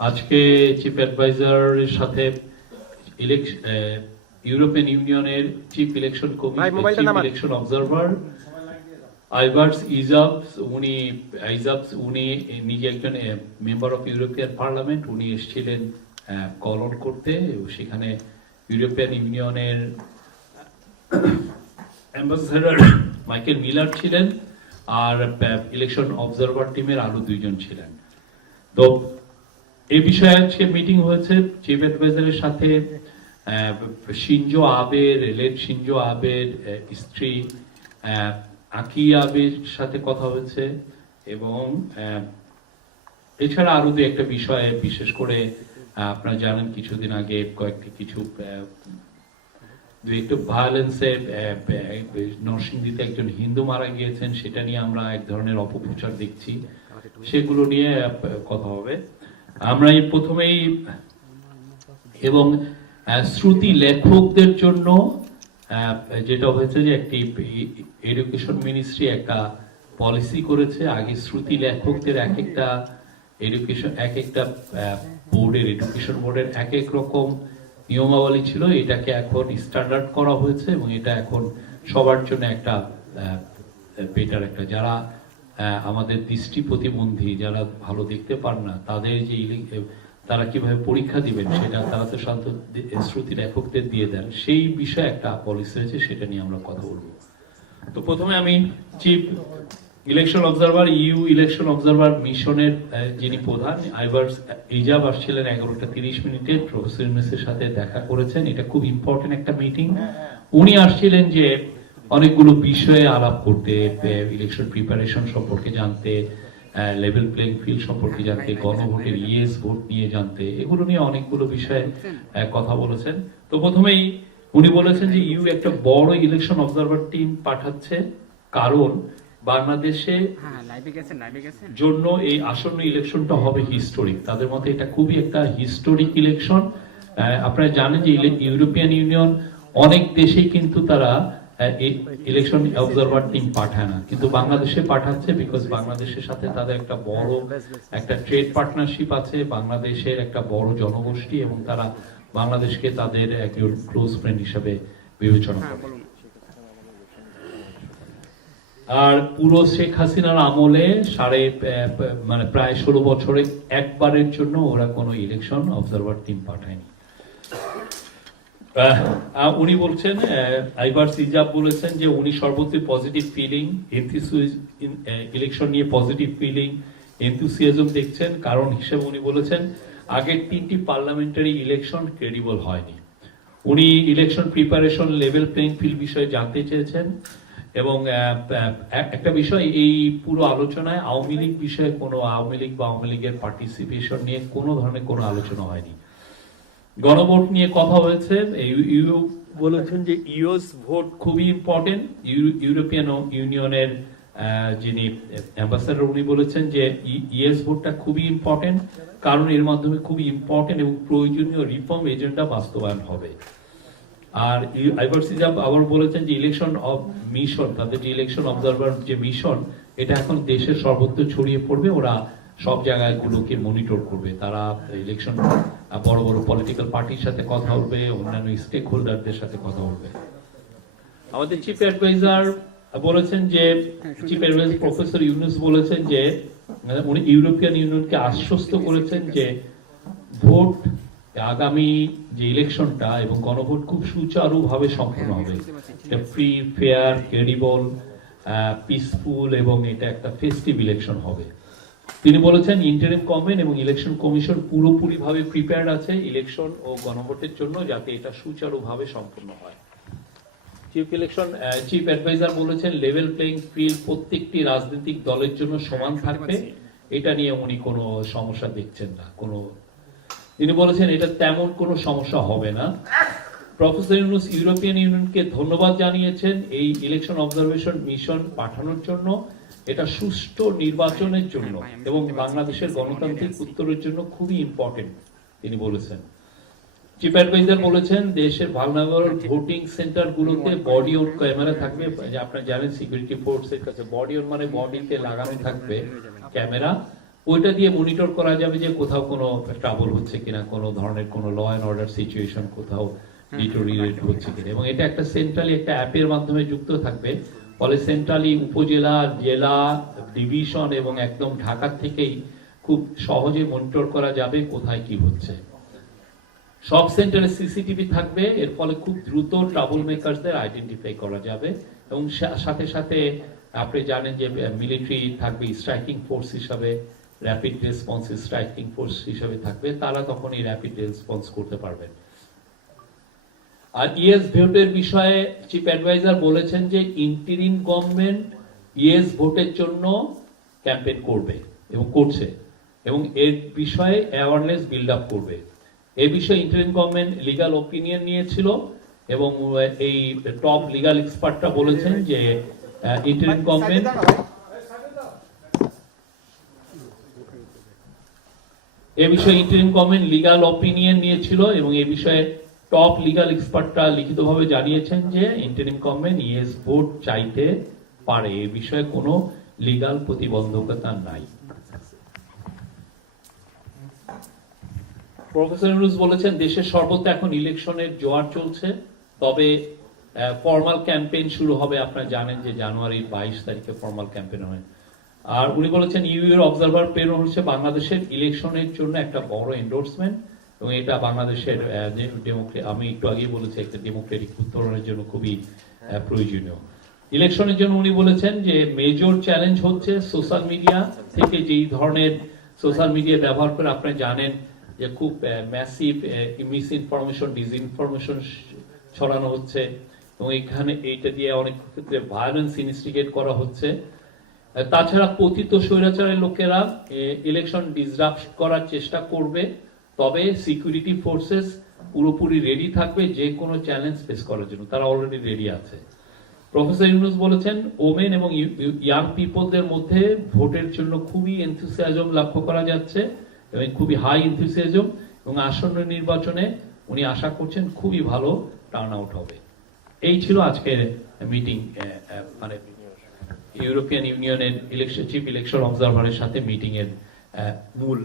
আজকে চিফ অ্যাডভাইজারের সাথে ইউরোপিয়ান ইউনিয়নের chief election chief election observer Ivars Ijabs উনি আইজাবস উনি নিজে একজন মেম্বার অফ ইউরোপিয়ান পার্লামেন্ট উনি এসেছিলেন কল অন করতে সেখানে ইউরোপিয়ান ইউনিয়নের অ্যাম্বাসেডার মাইকেল মিলার ছিলেন আর ইলেকশন অবজারভার টিমের আরও দুইজন ছিলেন। তো এই বিষয়ে আজকে মিটিং হয়েছে চিফ অ্যাডভাইজারের সাথে আহ, শিনজো আবের লেট শিনজো আবের স্ত্রী আকি আবের সাথে কথা হয়েছে এবং এছাড়া আরও দু একটা বিষয়ে বিশেষ করে আপনারা জানেন কিছুদিন আগে কয়েকটি কিছু দু একটু ভায়োলেন্সে নরসিংদীতে একজন হিন্দু মারা গিয়েছেন সেটা নিয়ে আমরা এক ধরনের অপপ্রচার দেখছি। সেগুলো নিয়ে কথা হবে। আমরা এই প্রথমেই এবং শ্রুতি লেখকদের জন্য যেটা হয়েছে যে একটি এডুকেশন মিনিস্ট্রি একটা পলিসি করেছে। আগে শ্রুতি লেখকদের এক একটা এডুকেশন, এক একটা বোর্ডের, এডুকেশন বোর্ডের এক এক রকম নিয়মাবলী ছিল। এটাকে এখন স্ট্যান্ডার্ড করা হয়েছে এবং এটা এখন সবার জন্য একটা বেটার একটা। যারা আমাদের দৃষ্টি প্রতিবন্ধী যারা ভালো দেখতে পান না, তাদের যে তারা কীভাবে পরীক্ষা দিবেন সেটা তারা তো শান্ত শ্রুতি লেখকদের দিয়ে দেন। সেই বিষয়ে একটা পলিসি রয়েছে, সেটা নিয়ে আমরা কথা বলব। তো প্রথমে আমি chief election observer EU election observer মিশনের যিনি প্রধান, আইভার্স ইজাব আসছিলেন এগারোটা তিরিশ মিনিটে, প্রফেসর ইউনুসের সাথে দেখা করেছেন, এটা খুব ইম্পর্টেন্ট একটা মিটিং উনি আসছিলেন যে অনেকগুলো বিষয়ে আলাপ করতে ইলেকশন প্রিপারেশন সম্পর্কে জানতে লেভেল প্লেইং ফিল্ড সম্পর্কে জানতে গণভোটের ইয়েস ভোট নিয়ে জানতে এগুলো নিয়ে অনেকগুলো বিষয়ে কথা বলেছেন। তো প্রথমেই উনি বলেছেন যে ইউ একটা বড় ইলেকশন অবজারভার টিম পাঠাচ্ছে। কারণ বাংলাদেশে হ্যাঁ জন্য এই আসন্ন ইলেকশনটা হবে হিস্টোরিক তাদের মতে এটা খুবই একটা হিস্টোরিক ইলেকশন আপনারা জানেন যে ইউরোপিয়ান ইউনিয়ন অনেক দেশেই কিন্তু তারা ইলেকশন অবজারভার টিম পাঠায় না। কিন্তু বাংলাদেশে পাঠাচ্ছে বিকজ বাংলাদেশের সাথে তাদের একটা বড় একটা ট্রেড পার্টনারশিপ আছে, বাংলাদেশের একটা বড় জনগোষ্ঠী এবং তারা বাংলাদেশকে তাদের একজন ক্লোজ ফ্রেন্ড হিসাবে বিবেচনা করে। আর পুরো শেখ হাসিনার আমলে সাড়ে মানে প্রায় ষোলো বছরে একবারের জন্য ওরা কোনো ইলেকশন অবজারভার টিম পাঠায়নি। উনি বলছেন আইবার সিজাব বলেছেন যে উনি সর্বত্র পজিটিভ ফিলিং ইলেকশন নিয়ে পজিটিভ ফিলিং এনথুসিয়াজম দেখছেন। কারণ হিসেবে উনি বলেছেন আগের তিনটি পার্লামেন্টারি ইলেকশন ক্রেডিবল হয়নি। উনি election preparation level playing field বিষয়ে জানতে চেয়েছেন এবং একটা বিষয়, এই পুরো আলোচনায় আওয়ামী লীগ বিষয়ে কোনো, আওয়ামী লীগ বা আওয়ামী লীগের পার্টিসিপেশন নিয়ে কোনো ধরনের কোনো আলোচনা হয়নি। গণভোট নিয়ে কথা হয়েছে। ইউ- বলেছেন যে ইউএস ভোট খুবই ইম্পর্টেন্ট ইউরোপিয়ান ইউনিয়নের যিনি অ্যাম্বাসাডার উনি বলেছেন যে ইএস ভোটটা খুবই ইম্পর্টেন্ট কারণ এর মাধ্যমে খুবই ইম্পর্টেন্ট এবং প্রয়োজনীয় রিফর্ম এজেন্ডা বাস্তবায়ন হবে। আর আইভার্সিজাব আবার বলেছেন যে ইলেকশন অফ মিশন তাদের যে ইলেকশন অবজারভার যে মিশন এটা এখন দেশের সর্বত্র ছড়িয়ে পড়বে। ওরা সব জায়গায় গুলোকে মনিটর করবে। তারা ইলেকশন বড় বড় পলিটিক্যাল পার্টির সাথে কথা বলবে অন্যান্য স্টেক হোল্ডারদের সাথে কথা বলবে। আমাদের চিফ অ্যাডভাইজার বলেছেন যে চিফ অ্যাডভাইজার প্রফেসর ইউনুস বলেছেন যে উনি ইউরোপিয়ান ইউনিয়নকে আশ্বস্ত করেছেন যে ভোট আগামী যে ইলেকশনটা এবং গণভোট খুব সুচারুভাবে সম্পন্ন হবে। এটা ফ্রি ফেয়ার ক্রেডিবল পিসফুল এবং এটা একটা ফেস্টিভ ইলেকশন হবে। তিনি বলেছেন ইন্টারিম গভর্নমেন্ট এবং ইলেকশন কমিশন পুরোপুরি ভাবে প্রিপেয়ার্ড আছে ইলেকশন ও গণভোটের জন্য যাতে এটা সুচারুভাবে সম্পন্ন হয়। চিফ ইলেকশন চিফ অ্যাডভাইজার বলেছেন লেভেল প্লেইং ফিল্ড প্রত্যেকটি রাজনৈতিক দলের জন্য সমান থাকবে। এটা নিয়ে উনি কোনো সমস্যা দেখছেন না কোনো তিনি বলেছেন এটা তেমন কোনো সমস্যা হবে না। প্রফেসর ইউনুস ইউরোপিয়ান ইউনিয়নকে ধন্যবাদ জানিয়েছেন এই ইলেকশন অবজারভেশন মিশন পাঠানোর জন্য। এটা সুষ্ঠু নির্বাচনের জন্য এবং বাংলাদেশের গণতান্ত্রিক উত্তরের জন্য খুবই ইম্পর্টেন্ট তিনি বলেছেন। চিফ অ্যাডভাইজার বলেছেন, দেশের ভালনারেবল ভোটিং সেন্টার গুলোতে বডি অন ক্যামেরা থাকবে আপনারা জানেন সিকিউরিটি ফোর্স এর কাছে বডি অন মানে বডিতে লাগানো থাকবে ক্যামেরা ওইটা দিয়ে মনিটর করা যাবে যে কোথাও কোনো ট্রাবল হচ্ছে কিনা, কোনো ধরনের কোনো ল অ্যান্ড অর্ডার সিচুয়েশন কোথাও ডিটোরিয়েট হচ্ছে কিনা। এবং এটা একটা সেন্ট্রালি একটা অ্যাপের মাধ্যমে যুক্ত থাকবে। ফলে সেন্ট্রালি উপজেলা, জেলা, ডিভিশন এবং একদম ঢাকার থেকেই খুব সহজে মনিটর করা যাবে কোথায় কি হচ্ছে। সব সেন্টারে সিসিটিভি থাকবে, এর ফলে খুব দ্রুত ট্রাবল মেকারসদের আইডেন্টিফাই করা যাবে এবং সাথে সাথে আপনি জানেন যে মিলিটারি থাকবে স্ট্রাইকিং ফোর্স হিসাবে র্যাপিড রেসপন্স স্ট্রাইকিং ফোর্স হিসাবে থাকবে, তারা তখন এই র্যাপিড রেসপন্স করতে পারবেন আর ইয়েস ভোটের বিষয়ে চিফ অ্যাডভাইজার বলেছেন যে ইন্টিরিম গভর্নমেন্ট ইয়েস ভোটের জন্য ক্যাম্পেইন করবে এবং করছে এবং এর বিষয়ে অ্যাওয়ারনেস বিল্ড আপ করবে। এই বিষয়ে ইন্টারিম গভর্নমেন্ট লিগাল ওপিনিয়ন নিয়েছিল এবং এই টপ লিগাল এক্সপার্টরা বলেছেন যে ইন্টারিম গভর্নমেন্ট এ বিষয়ে ইন্টারিম গভর্নমেন্ট লিগাল অপিনিয়ন নিয়েছিল এবং এই বিষয়ে টপ লিগাল এক্সপার্টরা লিখিতভাবে জানিয়েছেন যে ইন্টারিম গভর্নমেন্ট ইয়েস ভোট চাইতে পারে। এ বিষয়ে কোনো লিগাল প্রতিবন্ধকতা নাই। প্রফেসর ইউনুস বলেছেন দেশের সর্বত্র এখন ইলেকশনের জোয়ার চলছে। তবে ফর্মাল ক্যাম্পেইন শুরু হবে। আপনারা জানেন যে জানুয়ারির বাইশ তারিখে ফর্মাল ক্যাম্পেইন হয় আর উনি বলেছেন ইউ অবজারভার প্রেরণ হচ্ছে বাংলাদেশের ইলেকশনের জন্য একটা বড় এন্ডোর্সমেন্ট এবং এটা বাংলাদেশের আমি একটু আগেই বলেছি একটা ডেমোক্রেটিক উত্তরণের জন্য খুবই প্রয়োজনীয়। ইলেকশনের জন্য উনি বলেছেন যে মেজর চ্যালেঞ্জ হচ্ছে সোশ্যাল মিডিয়া থেকে যেই ধরনের সোশ্যাল মিডিয়া ব্যবহার করে আপনি জানেন যে খুব ম্যাসিভ মিস ইনফরমেশন ডিসইনফরমেশন ছড়ানো হচ্ছে এবং এখানে এইটা দিয়ে অনেক ক্ষেত্রে ভায়োলেন্স ইনস্টিগেট করা হচ্ছে। তাছাড়া পতিত স্বৈরাচারের লোকেরা ইলেকশন ডিসরাপ্ট করার চেষ্টা করবে। তবে সিকিউরিটি ফোর্সেস পুরোপুরি রেডি থাকবে যে কোনো চ্যালেঞ্জ ফেস করার জন্য। তারা অলরেডি রেডি আছে। প্রফেসর ইউনুস বলেছেন, ওমেন এবং ইয়াং পিপলদের মধ্যে ভোটের জন্য খুবই এনথুসিয়াজম লক্ষ্য করা যাচ্ছে এবং খুবই হাই এনথুসিয়াজম এবং আসন্ন নির্বাচনে উনি আশা করছেন খুবই ভালো টার্ন আউট হবে। এই ছিল আজকের মিটিং মানে ইউরোপিয়ান ইউনিয়নের ইলেকশন চিফ ইলেকশন অবজারভারের সাথে মিটিংয়ের মূল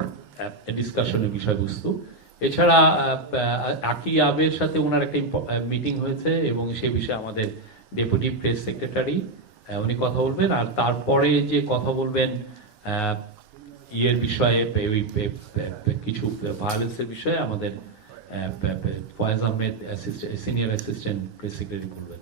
ডিসকাশনের বিষয়বস্তু। এছাড়া আকি আবের সাথে ওনার একটা মিটিং হয়েছে এবং সে বিষয়ে আমাদের ডেপুটি প্রেস সেক্রেটারি উনি কথা বলবেন। আর তারপরে যে কথা বলবেন ইয়ের বিষয়ে কিছু ভায়োলেন্সের বিষয়ে আমাদের Faiz Ahmed senior assistant press secretary বলবেন।